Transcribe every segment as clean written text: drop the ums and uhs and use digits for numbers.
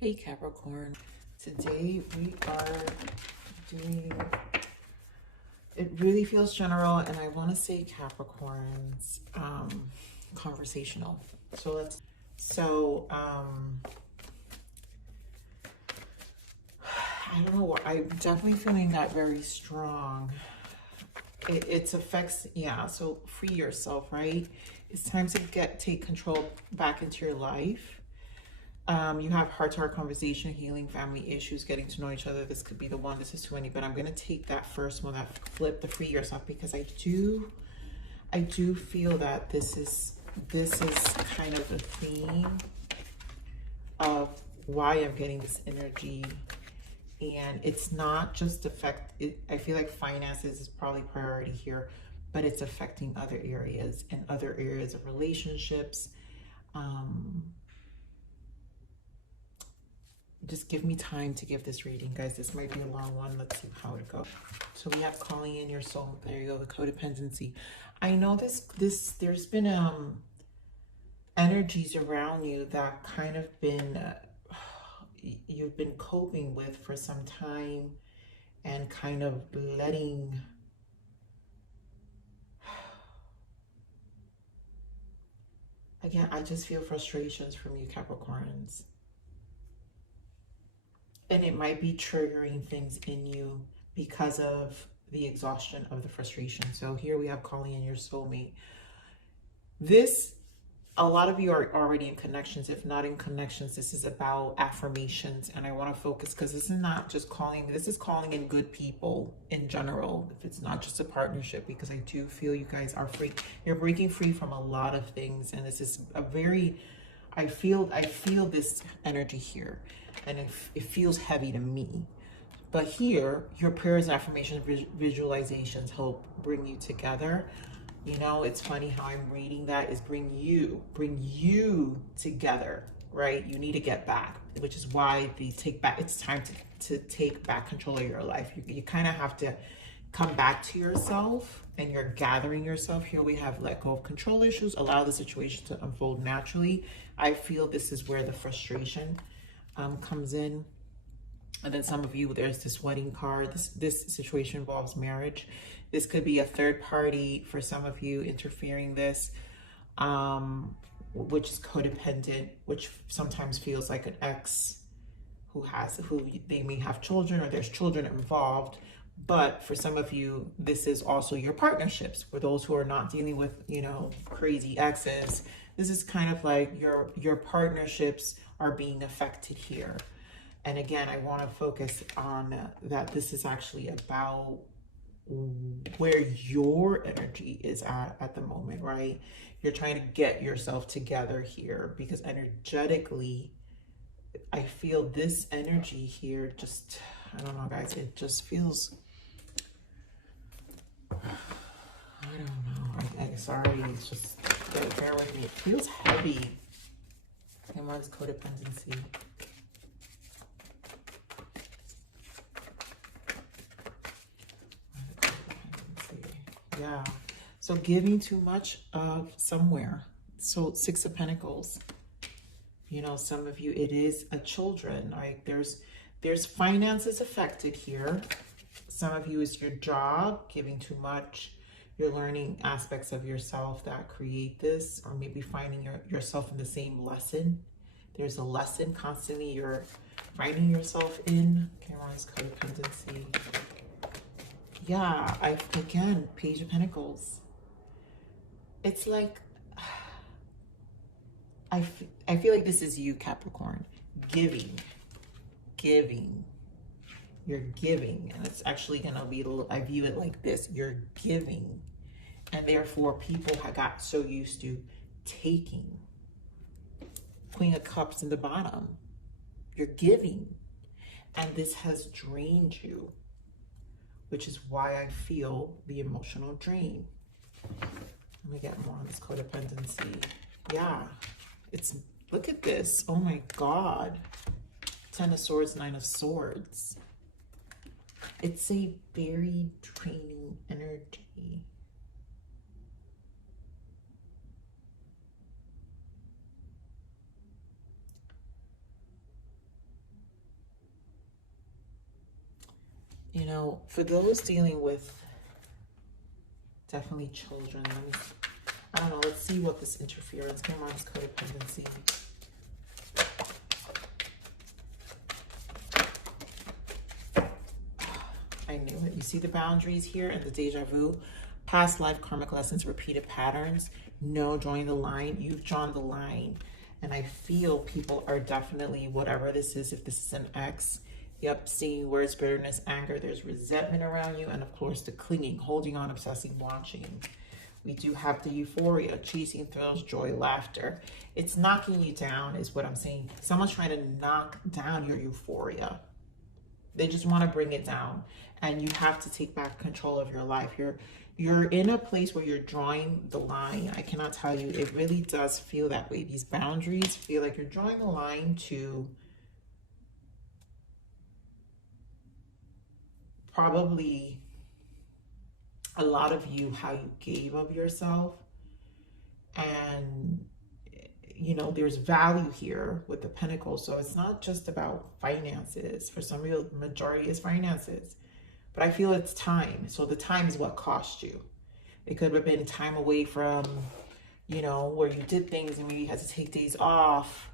Hey Capricorn, today we are doing, it really feels general and I want to say Capricorn's conversational. I don't know, I'm definitely feeling that very strong. It affects, yeah, so free yourself, right? It's time to take control back into your life. You have heart-to-heart conversation, healing family issues, getting to know each other. This could be the one. This is too many, but I'm gonna take that first one, that flip, the free yourself, because I do feel that this is kind of the theme of why I'm getting this energy, and it's not just I feel like finances is probably priority here, but it's affecting other areas and other areas of relationships. Just give me time to give this reading, guys. This might be a long one. Let's see how it goes. So we have calling in your soul. There you go, the codependency. I know there's been energies around you that kind of been you've been coping with for some time, and kind of letting again, I just feel frustrations from you Capricorns. And it might be triggering things in you because of the exhaustion of the frustration. So here we have calling in your soulmate. A lot of you are already in connections. If not in connections, this is about affirmations. And I want to focus because this is not just calling. This is calling in good people in general. If it's not just a partnership, because I do feel you guys are free. You're breaking free from a lot of things. And this is a very, I feel this energy here. And it feels heavy to me. But here, your prayers, affirmations, visualizations help bring you together. You know, it's funny how I'm reading that is bring you together, right? You need to get back, which is why the take back, it's time to take back control of your life. You kind of have to come back to yourself, and you're gathering yourself. Here we have let go of control issues, allow the situation to unfold naturally. I feel this is where the frustration comes in. And then some of you, there's this wedding card. This situation involves marriage. This could be a third party for some of you interfering this, which is codependent, which sometimes feels like an ex who they may have children, or there's children involved. But for some of you, this is also your partnerships. For those who are not dealing with, you know, crazy exes, this is kind of like your partnerships are being affected here. And again, I want to focus on that this is actually about where your energy is at the moment, right? You're trying to get yourself together here, because energetically, I feel this energy here just, I don't know, guys, it just feels, I don't know, I'm sorry, it's just, bear with me, it feels heavy. And what is codependency? Yeah, so giving too much of somewhere. So 6 of Pentacles, you know, some of you, it is a children, right? There's finances affected here. Some of you is your job, giving too much. You're learning aspects of yourself that create this, or maybe finding yourself in the same lesson. There's a lesson constantly you're finding yourself in. Cameron's codependency. Yeah, again, Page of Pentacles. It's like, I feel like this is you, Capricorn. Giving. You're giving, and it's actually gonna be, I view it like this. You're giving, and therefore people have got so used to taking. Queen of Cups in the bottom. You're giving, and this has drained you, which is why I feel the emotional drain. Let me get more on this codependency. Yeah, look at this. Oh my God. 10 of Swords, 9 of Swords. It's a very draining energy. You know, for those dealing with definitely children, I don't know, let's see what this interference came on, this codependency. I knew it. You see the boundaries here and the deja vu. Past life karmic lessons, repeated patterns. No, drawing the line. You've drawn the line. And I feel people are definitely, whatever this is, if this is an ex, yep, seeing words, bitterness, anger, there's resentment around you. And of course, the clinging, holding on, obsessing, watching. We do have the euphoria, chasing thrills, joy, laughter. It's knocking you down is what I'm saying. Someone's trying to knock down your euphoria. They just want to bring it down. And you have to take back control of your life. You're in a place where you're drawing the line. I cannot tell you, it really does feel that way. These boundaries feel like you're drawing the line to probably a lot of you, how you gave of yourself. And you know, there's value here with the Pentacles. So it's not just about finances. For some of you, the majority is finances. But I feel it's time. So the time is what cost you. It could have been time away from, you know, where you did things and maybe you had to take days off.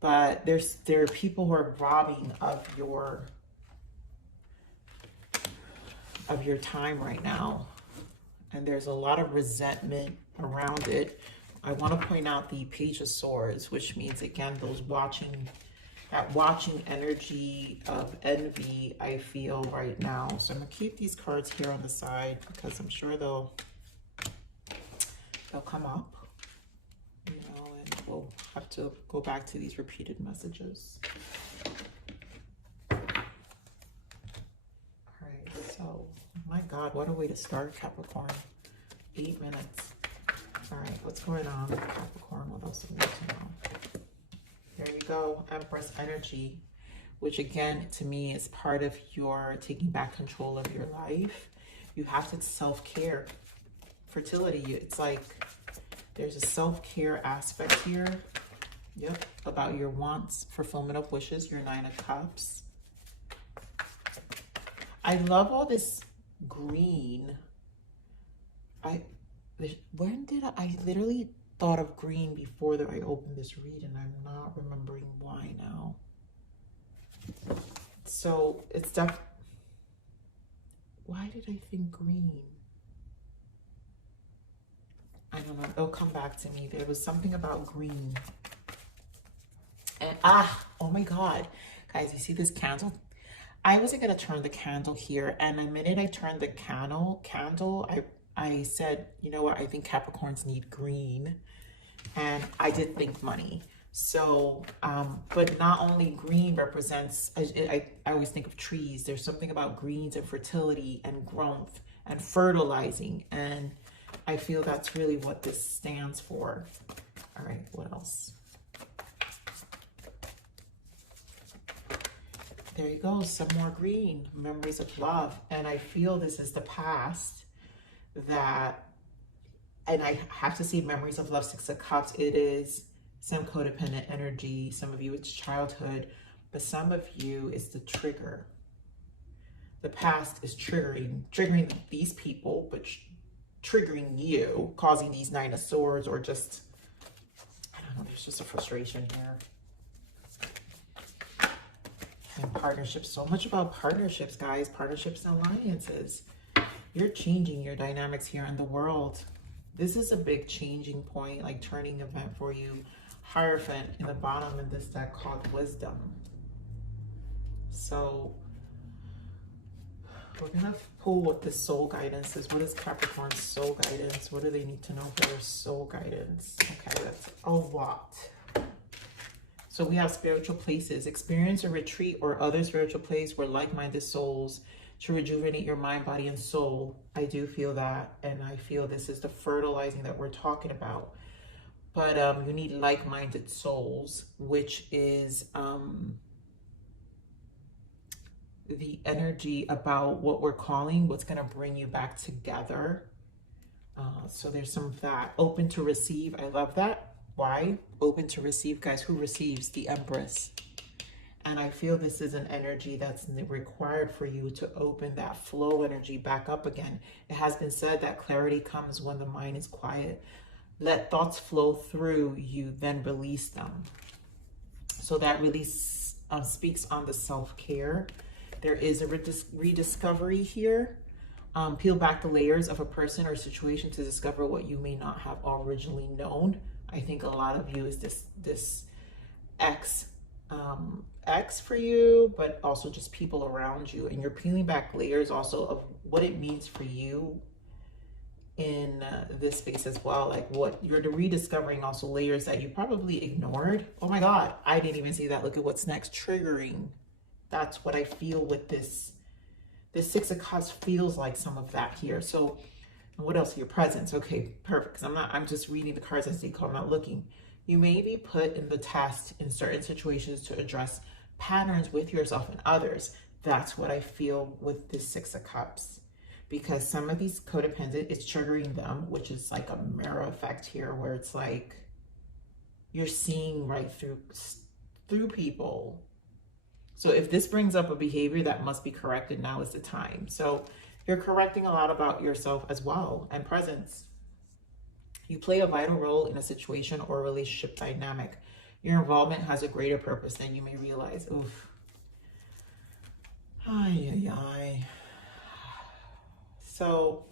But there are people who are robbing of your time right now. And there's a lot of resentment around it. I want to point out the Page of Swords, which means, again, that watching energy of envy, I feel right now. So I'm going to keep these cards here on the side because I'm sure they'll come up, you know, and we'll have to go back to these repeated messages. All right, so, my God, what a way to start, Capricorn. 8 minutes. All right, what's going on with Capricorn? What else do we need to know? There you go, Empress energy, which again, to me, is part of your taking back control of your life. You have to self-care. Fertility, it's like there's a self-care aspect here. Yep, about your wants, fulfillment of wishes, your 9 of Cups. I love all this green. I literally thought of green before that I opened this read, and I'm not remembering why now. So it's why did I think green? I don't know, it'll come back to me. There was something about green. And oh my God, guys, you see this candle? I wasn't gonna turn the candle here, and the minute I turned the candle, I said, you know what, I think Capricorns need green. And I did think money. So, but not only green represents, I always think of trees. There's something about greens and fertility and growth and fertilizing. And I feel that's really what this stands for. All right, what else? There you go, some more green, memories of love. And I feel this is the past that, and I have to see memories of love, 6 of Cups. It is some codependent energy. Some of you, it's childhood, but some of you, it's the trigger. The past is triggering these people, but triggering you, causing these 9 of Swords, or just, I don't know, there's just a frustration here. And partnerships, so much about partnerships, guys, partnerships and alliances. You're changing your dynamics here in the world. This is a big changing point, like turning event for you. Hierophant in the bottom in this deck called Wisdom. So we're gonna pull what this soul guidance is. What is Capricorn's soul guidance? What do they need to know for their soul guidance? Okay, that's a lot. So we have spiritual places. Experience a retreat or other spiritual place where like-minded souls to rejuvenate your mind, body, and soul. I do feel that, and I feel this is the fertilizing that we're talking about. But you need like-minded souls, which is the energy about what we're calling, what's going to bring you back together. So there's some of that. Open to receive. I love that. Why? Open to receive, guys. Who receives? The Empress. And I feel this is an energy that's required for you to open that flow energy back up again. It has been said that clarity comes when the mind is quiet. Let thoughts flow through you, then release them. So that release speaks on the self-care. There is a rediscovery here. Peel back the layers of a person or situation to discover what you may not have originally known. I think a lot of you is this ex for you, but also just people around you, and you're peeling back layers also of what it means for you in this space as well. Like what you're rediscovering, also layers that you probably ignored. Oh my God, I didn't even see that. Look at what's next. Triggering. That's what I feel with this. This Six of Cups feels like some of that here. So what else? Your presence. Okay, perfect. Because I'm just reading the cards as they come. I'm not looking. You may be put in the test in certain situations to address patterns with yourself and others. That's what I feel with this Six of Cups. Because some of these codependent, it's triggering them, which is like a mirror effect here, where it's like you're seeing right through people. So if this brings up a behavior that must be corrected, now is the time. So you're correcting a lot about yourself as well, and presence. You play a vital role in a situation or relationship dynamic. Your involvement has a greater purpose than you may realize. Oof. Ay, ay, ay. So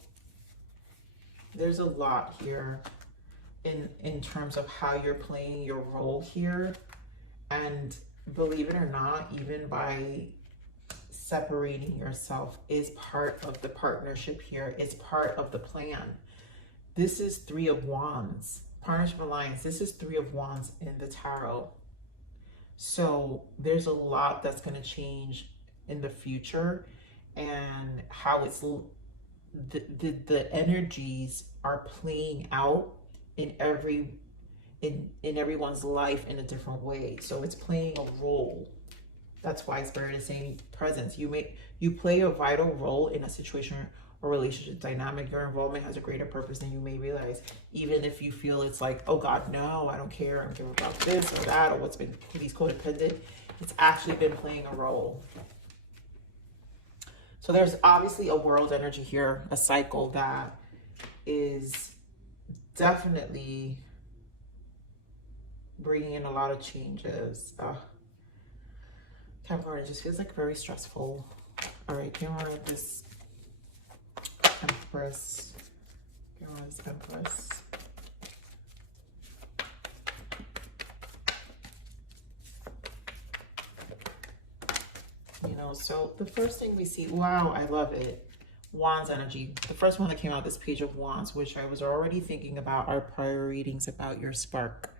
there's a lot here in terms of how you're playing your role here. And believe it or not, even by separating yourself is part of the partnership here. It's part of the plan. This is Three of Wands. Partnership alliance. This is Three of Wands in the tarot. So there's a lot that's going to change in the future, and how it's the energies are playing out in everyone's life in a different way. So it's playing a role. That's why Spirit is saying presence. You play a vital role in a situation or relationship dynamic. Your involvement has a greater purpose than you may realize. Even if you feel it's like, oh God, no, I don't care. I don't care about this or that or what's been these codependent. It's actually been playing a role. So there's obviously a world energy here, a cycle that is definitely bringing in a lot of changes. Capricorn, it just feels like very stressful. All right, camera, this Empress. Camera, this Empress. You know, so the first thing we see, wow, I love it. Wands energy. The first one that came out, this Page of Wands, which I was already thinking about our prior readings about your spark.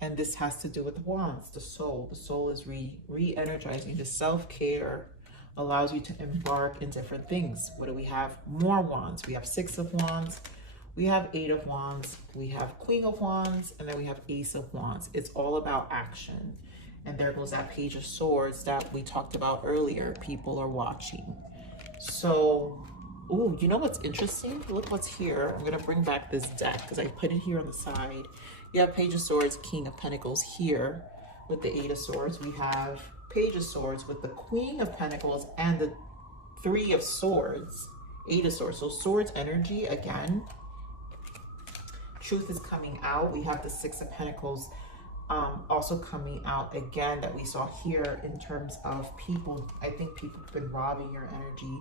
And this has to do with the wands, the soul. The soul is re-energizing. The self-care allows you to embark in different things. What do we have? More wands. We have Six of Wands. We have Eight of Wands. We have Queen of Wands. And then we have Ace of Wands. It's all about action. And there goes that Page of Swords that we talked about earlier. People are watching. So, ooh, you know what's interesting? Look what's here. I'm going to bring back this deck because I put it here on the side. You have Page of Swords, King of Pentacles here with the Eight of Swords. We have Page of Swords with the Queen of Pentacles and the Three of Swords, Eight of Swords. So swords energy again. Truth is coming out. We have the Six of Pentacles also coming out again that we saw here in terms of people. I think people have been robbing your energy.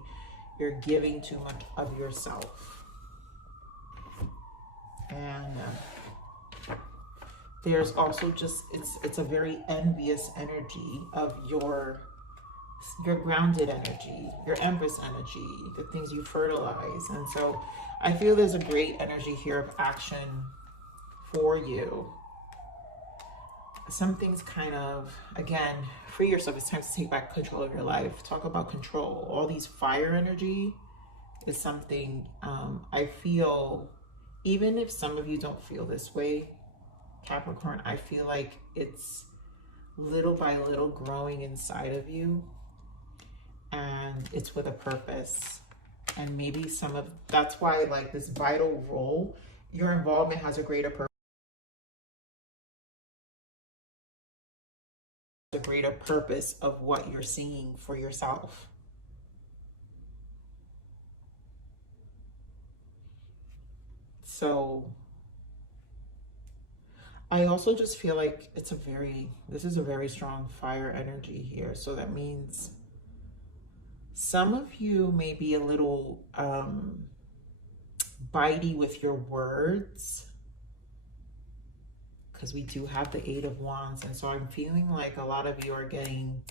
You're giving too much of yourself. And there's also just, it's a very envious energy of your grounded energy, your Empress energy, the things you fertilize. And so I feel there's a great energy here of action for you. Some things kind of, again, free yourself. It's time to take back control of your life. Talk about control. All these fire energy is something I feel, even if some of you don't feel this way, Capricorn, I feel like it's little by little growing inside of you, and it's with a purpose. And maybe that's why, like, this vital role, your involvement has a greater purpose. the greater purpose of what you're seeing for yourself. So I also just feel like this is a very strong fire energy here. So that means some of you may be a little bitey with your words, because we do have the Eight of Wands. And so I'm feeling like a lot of you are getting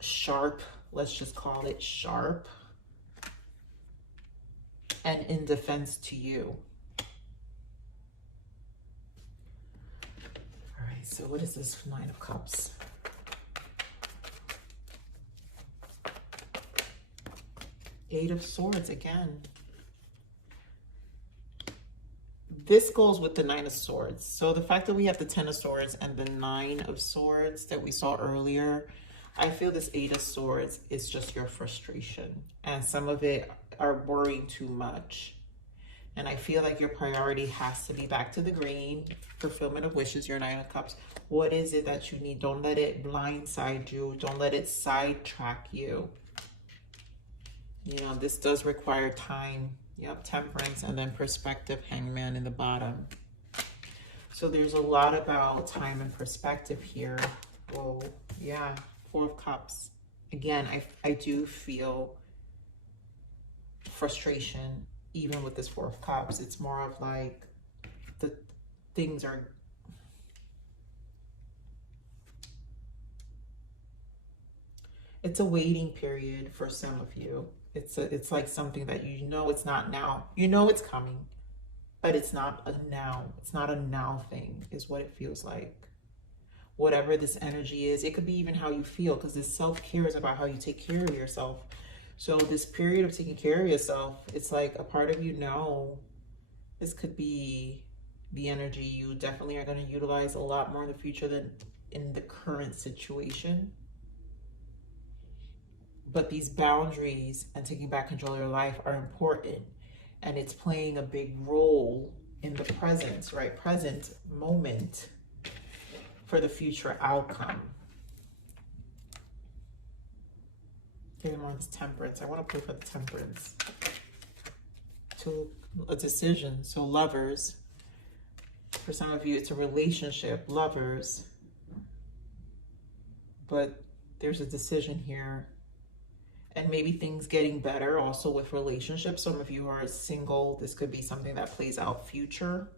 sharp, let's just call it sharp, and in defense to you. All right, so what is this Nine of Cups? Eight of Swords again. This goes with the Nine of Swords. So the fact that we have the Ten of Swords and the Nine of Swords that we saw earlier, I feel this Eight of Swords is just your frustration. And some of it are worrying too much. And I feel like your priority has to be back to the green. Fulfillment of wishes, your Nine of Cups. What is it that you need? Don't let it blindside you. Don't let it sidetrack you. You know, this does require time. Yep, Temperance, and then perspective, Hangman in the bottom. So there's a lot about time and perspective here. Whoa, yeah, Four of Cups. Again, I do feel frustration even with this Four of Cups. It's more of like the things are... It's a waiting period for some of you. It's like something that you know it's not now. You know it's coming, but it's not a now. It's not a now thing is what it feels like. Whatever this energy is, it could be even how you feel, because this self-care is about how you take care of yourself. So this period of taking care of yourself, it's like a part of you know this could be the energy you definitely are going to utilize a lot more in the future than in the current situation. But these boundaries and taking back control of your life are important. And it's playing a big role in the present, right? Present moment for the future outcome. Okay, I'm on this Temperance. I want to pray for the Temperance. To a decision. So lovers. For some of you, it's a relationship. Lovers. But there's a decision here. And maybe things getting better also with relationships. Some of you are single. This could be something that plays out future.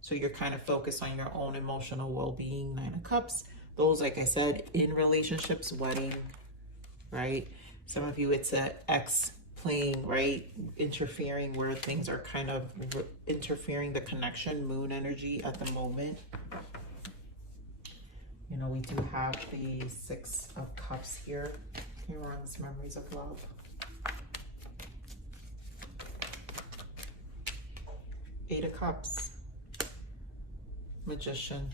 So you're kind of focused on your own emotional well-being. Nine of Cups. Those, like I said, in relationships, wedding, right? Some of you, it's an ex playing, right? Interfering, where things are kind of interfering the connection. Moon energy at the moment. You know, we do have the Six of Cups here. Here are these memories of love. Eight of Cups. Magician.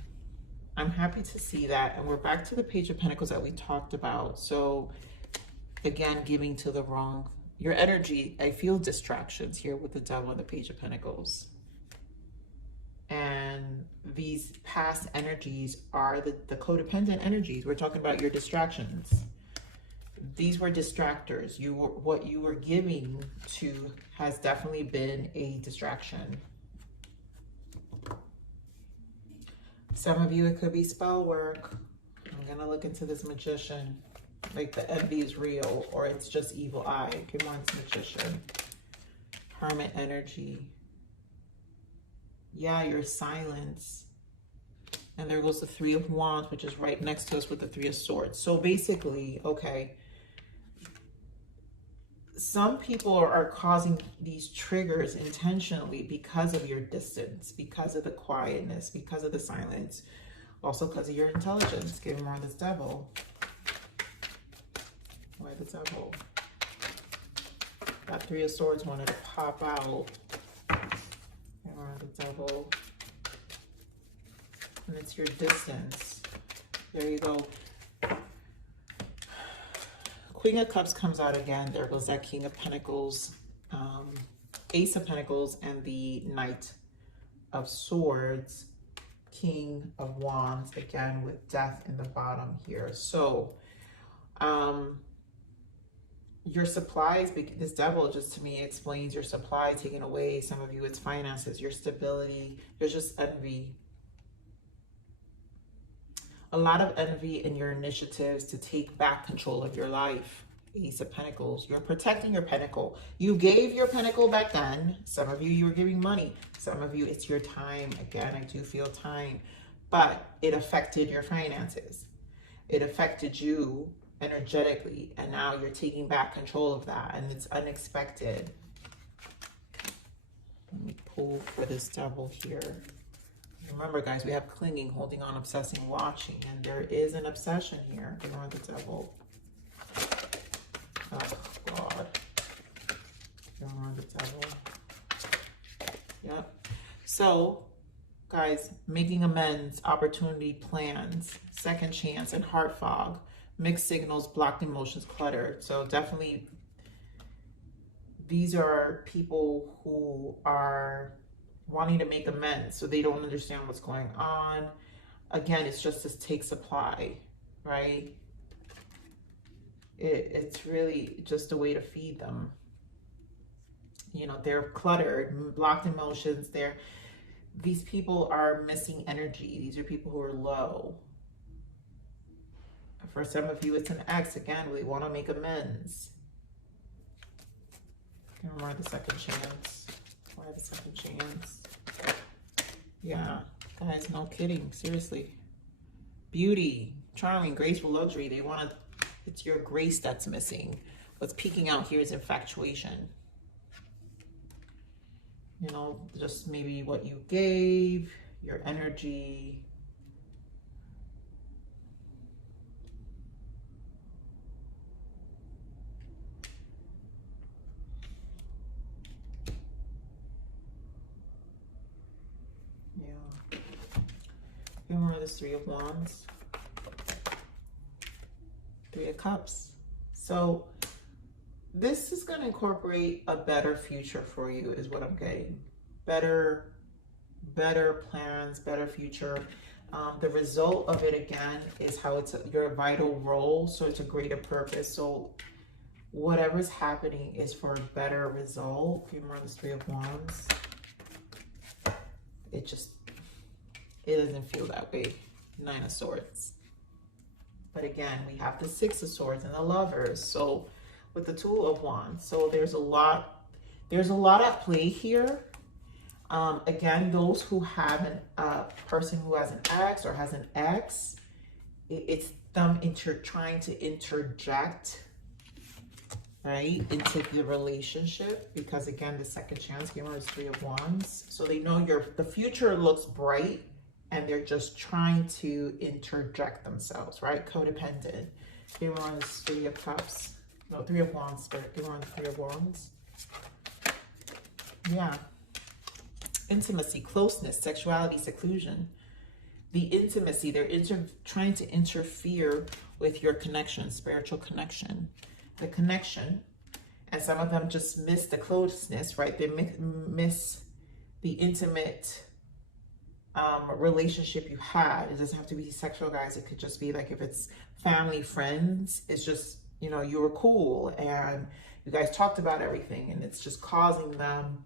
I'm happy to see that. And we're back to the Page of Pentacles that we talked about. So again, giving to the wrong. Your energy, I feel distractions here with the Devil and the Page of Pentacles. And these past energies are the codependent energies. We're talking about your distractions. These were distractors. What you were giving to has definitely been a distraction. Some of you, it could be spell work. I'm going to look into this Magician. Like the envy is real, or it's just evil eye. Come on, it's Magician. Hermit energy. Yeah, your silence. And there goes the Three of Wands, which is right next to us with the Three of Swords. So basically, okay, some people are causing these triggers intentionally because of your distance, because of the quietness, because of the silence, also because of your intelligence. Give more of this Devil. Why the Devil? That Three of Swords wanted to pop out. Give more of the Devil. And it's your distance. There you go. Queen of Cups comes out again. There goes that King of Pentacles, Ace of Pentacles, and the Knight of Swords. King of Wands, again, with death in the bottom here. So, your supplies, this devil just to me explains your supply taken away. Some of you, it's finances, your stability. There's just envy. A lot of envy in your initiatives to take back control of your life. Ace of Pentacles. You're protecting your pentacle. You gave your pentacle back then. Some of you, you were giving money. Some of you, it's your time. Again, I do feel time. But it affected your finances. It affected you energetically. And now you're taking back control of that. And it's unexpected. Let me pull for this devil here. Remember, guys, we have clinging, holding on, obsessing, watching. And there is an obsession here. Ignore the devil. Oh, God. Ignore the devil. Yep. So, guys, making amends, opportunity, plans, second chance, and heart fog. Mixed signals, blocked emotions, cluttered. So definitely, these are people who are wanting to make amends, so they don't understand what's going on. Again, it's just this take supply, right? It's really just a way to feed them. You know, they're cluttered, blocked emotions. These people are missing energy. These are people who are low. For some of you, it's an ex. Again, we want to make amends. Why the second chance? Why the second chance? Yeah, guys, no kidding. Seriously. Beauty, charming, graceful, luxury. They want to, it's your grace that's missing. What's peeking out here is infatuation. You know, just maybe what you gave, your energy. Remember this Three of Wands, Three of Cups. So this is going to incorporate a better future for you is what I'm getting. Better plans, better future. The result of it, again, is how it's your vital role. So it's a greater purpose. So whatever's happening is for a better result. Remember this Three of Wands. It doesn't feel that way. Nine of Swords. But again, we have the Six of Swords and the Lovers. So with the Two of Wands. So there's a lot at play here. Again, those who have a person who has an ex or has an ex, it's them trying to interject, right, into the relationship. Because again, the second chance, give us Three of Wands. So they know the future looks bright. And they're just trying to interject themselves, right? Codependent. They were on the Three of Cups. No, Three of Wands. They were on the Three of Wands. Yeah. Intimacy, closeness, sexuality, seclusion. The intimacy, they're trying to interfere with your connection, spiritual connection. The connection. And some of them just miss the closeness, right? They miss the intimate relationship you had. It doesn't have to be sexual, guys. It could just be like if it's family, friends. It's just, you know, you were cool and you guys talked about everything, and it's just causing them,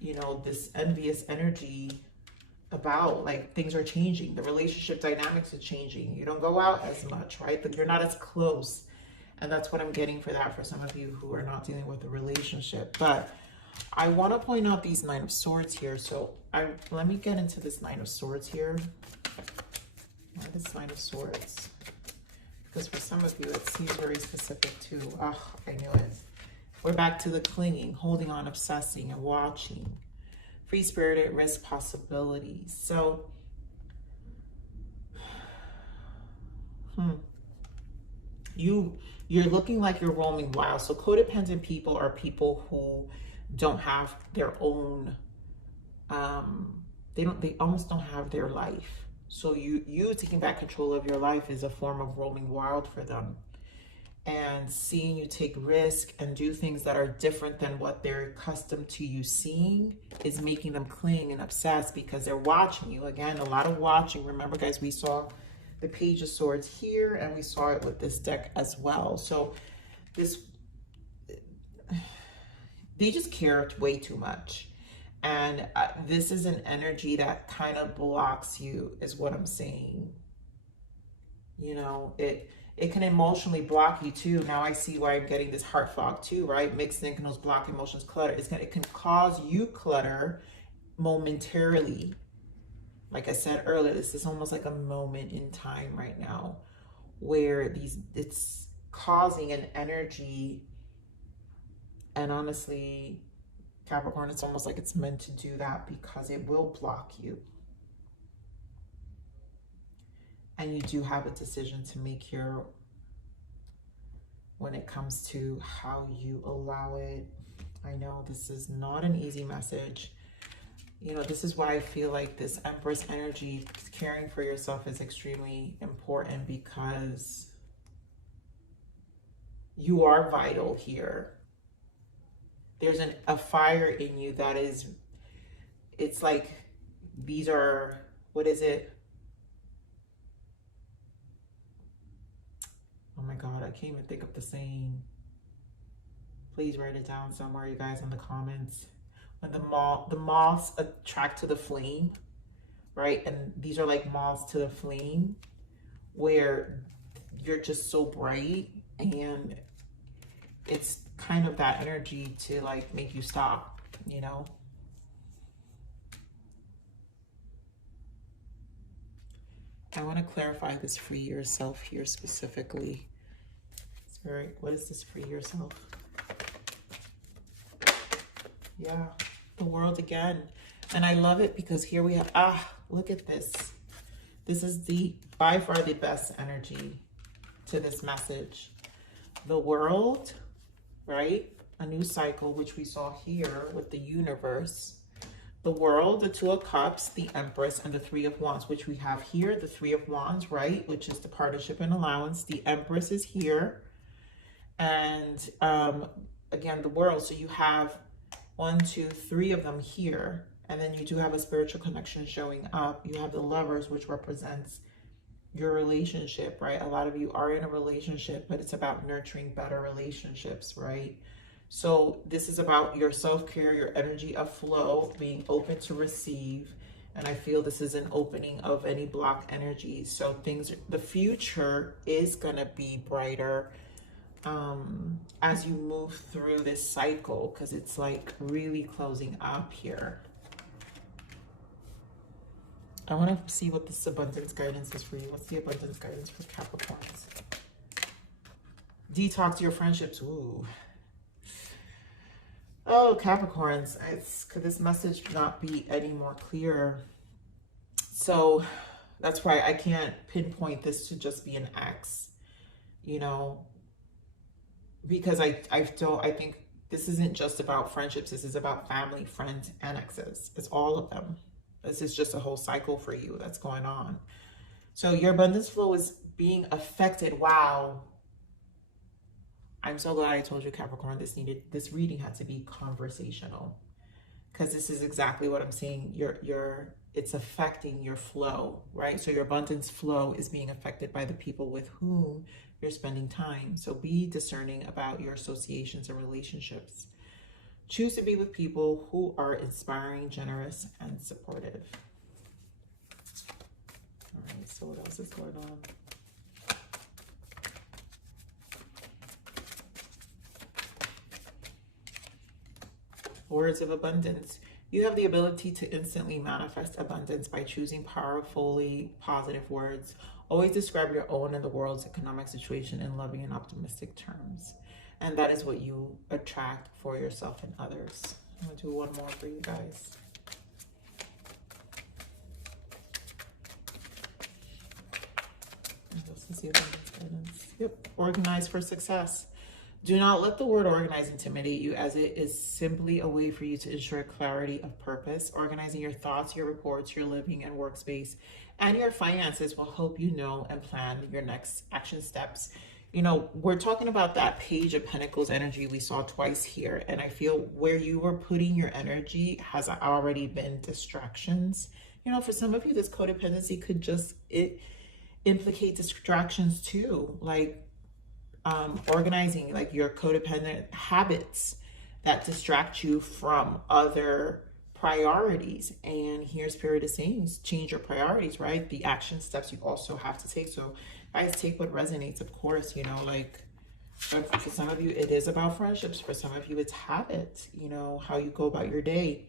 you know, this envious energy about like things are changing. The relationship dynamics are changing. You don't go out as much, right? But you're not as close. And that's what I'm getting for that for some of you who are not dealing with a relationship. But I want to point out these Nine of Swords here. So let me get into this Nine of Swords here. Why this Nine of Swords? Because for some of you, it seems very specific too. Oh, I knew it. We're back to the clinging, holding on, obsessing, and watching. Free-spirited, risk, possibilities. So, you're looking like you're roaming wild. So codependent people are people who don't have their own, they almost don't have their life. So you taking back control of your life is a form of roaming wild for them. and seeing you take risk and do things that are different than what they're accustomed to you seeing is making them cling and obsess because they're watching you. Again, a lot of watching. Remember, guys, we saw the Page of Swords here, and we saw it with this deck as well. So they just care way too much. And this is an energy that kind of blocks you, is what I'm saying. You know, it can emotionally block you too. Now I see why I'm getting this heart fog too, right? Mixed signals, block emotions, clutter. It can cause you clutter momentarily. Like I said earlier, this is almost like a moment in time right now where it's causing an energy. And honestly, Capricorn, it's almost like it's meant to do that because it will block you. And you do have a decision to make here when it comes to how you allow it. I know this is not an easy message. You know, this is why I feel like this Empress energy, caring for yourself, is extremely important because you are vital here. There's a fire in you that is, it's like, these are, what is it? Oh my God, I can't even think of the saying. Please write it down somewhere, you guys, in the comments. When the moths attract to the flame, right? And these are like moths to the flame, where you're just so bright, and it's kind of that energy to like make you stop, you know? I want to clarify this free yourself here specifically. Spirit, what is this free yourself? Yeah, the World again. And I love it because here we have, look at this. This is by far the best energy to this message. The World, right? A new cycle, which we saw here with the universe. The World, the Two of Cups, the Empress, and the Three of Wands, which we have here. The Three of Wands, right? Which is the partnership and allowance. The Empress is here. And again, the World. So you have 1, 2, 3 of them here. And then you do have a spiritual connection showing up. You have the Lovers, which represents your relationship, right? A lot of you are in a relationship, but it's about nurturing better relationships, right? So this is about your self-care, your energy of flow, being open to receive. And I feel this is an opening of any blocked energies. So the future is gonna be brighter as you move through this cycle, because it's like really closing up here. I want to see what this abundance guidance is for you. What's the abundance guidance for Capricorns? Detox your friendships. Ooh. Oh, Capricorns. Could this message not be any more clear? So that's why I can't pinpoint this to just be an X, you know, because I think this isn't just about friendships. This is about family, friends, and exes. It's all of them. This is just a whole cycle for you that's going on. So your abundance flow is being affected. Wow. I'm so glad I told you, Capricorn, this reading had to be conversational, because this is exactly what I'm saying. It's affecting your flow, right? So your abundance flow is being affected by the people with whom you're spending time. So be discerning about your associations and relationships. Choose to be with people who are inspiring, generous, and supportive. All right, so what else is going on? Words of abundance. You have the ability to instantly manifest abundance by choosing powerfully positive words. Always describe your own and the world's economic situation in loving and optimistic terms. And that is what you attract for yourself and others. I'm gonna do one more for you guys. This is the abundance guidance. Yep, organize for success. Do not let the word organize intimidate you, as it is simply a way for you to ensure clarity of purpose. Organizing your thoughts, your reports, your living and workspace, and your finances will help you know and plan your next action steps. You know, we're talking about that Page of Pentacles energy we saw twice here. And I feel where you were putting your energy has already been distractions. You know, for some of you, this codependency could just implicate distractions too. Like organizing like your codependent habits that distract you from other priorities. And here Spirit is saying, change your priorities, right? The action steps you also have to take. So guys, take what resonates, of course. You know, like for some of you, it is about friendships. For some of you, it's habits, you know, how you go about your day.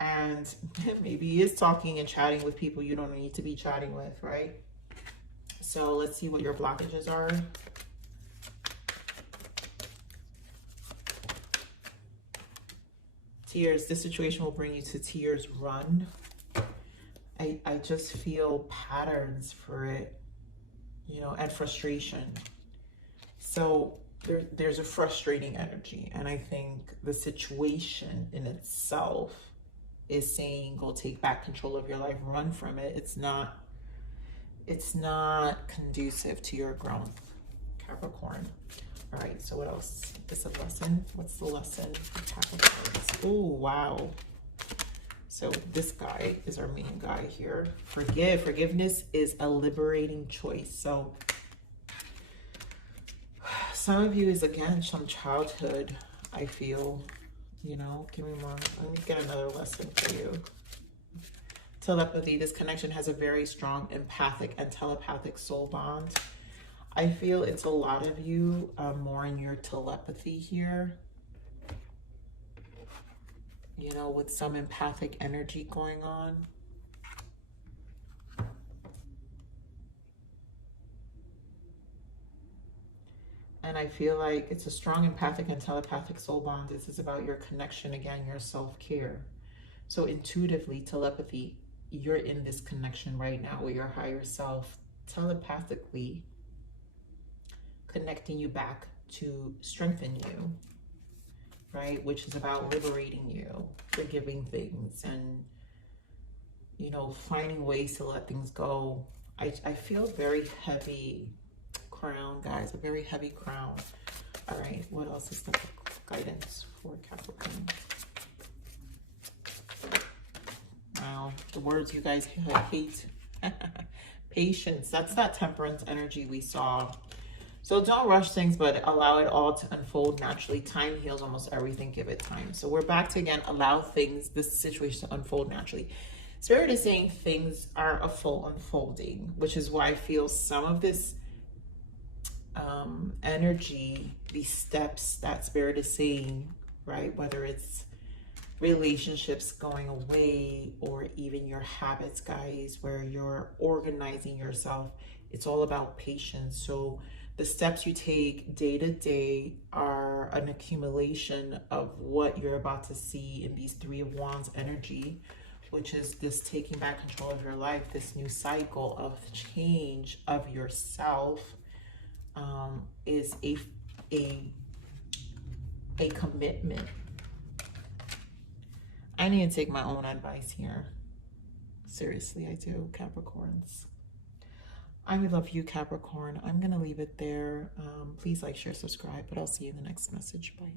And maybe it's talking and chatting with people you don't need to be chatting with, right? So let's see what your blockages are. Tears. This situation will bring you to tears. Run. I just feel patterns for it, you know, and frustration. So there's a frustrating energy. And I think the situation in itself is saying, go take back control of your life, run from it. It's not conducive to your growth, Capricorn. All right, so what else is a lesson? What's the lesson for Capricorns? Oh, wow. So this guy is our main guy here. Forgiveness is a liberating choice. So some of you is, again, some childhood, I feel, you know. Give me more. Let me get another lesson for you. Telepathy. This connection has a very strong empathic and telepathic soul bond. I feel it's a lot of you more in your telepathy here. You know, with some empathic energy going on. And I feel like it's a strong empathic and telepathic soul bond. This is about your connection, again, your self-care. So intuitively, telepathy, you're in this connection right now with your higher self, telepathically connecting you back to strengthen you, right? Which is about liberating you, forgiving things, and, you know, finding ways to let things go. I feel very heavy crown, guys, a very heavy crown. All right, what else is the guidance for Capricorn? Wow, the words you guys hate. Patience. That's that temperance energy we saw. So don't rush things, but allow it all to unfold naturally. Time heals almost everything. Give it time. So we're back to, again, allow things, this situation to unfold naturally. Spirit is saying things are a full unfolding, which is why I feel some of this energy, these steps that Spirit is saying, right? Whether it's relationships going away or even your habits, guys, where you're organizing yourself. It's all about patience. So the steps you take day to day are an accumulation of what you're about to see in these Three of Wands energy, which is this taking back control of your life, this new cycle of change of yourself, is a commitment. I need to take my own advice here. Seriously, I do, Capricorns. I love you, Capricorn. I'm going to leave it there. Please like, share, subscribe, but I'll see you in the next message. Bye.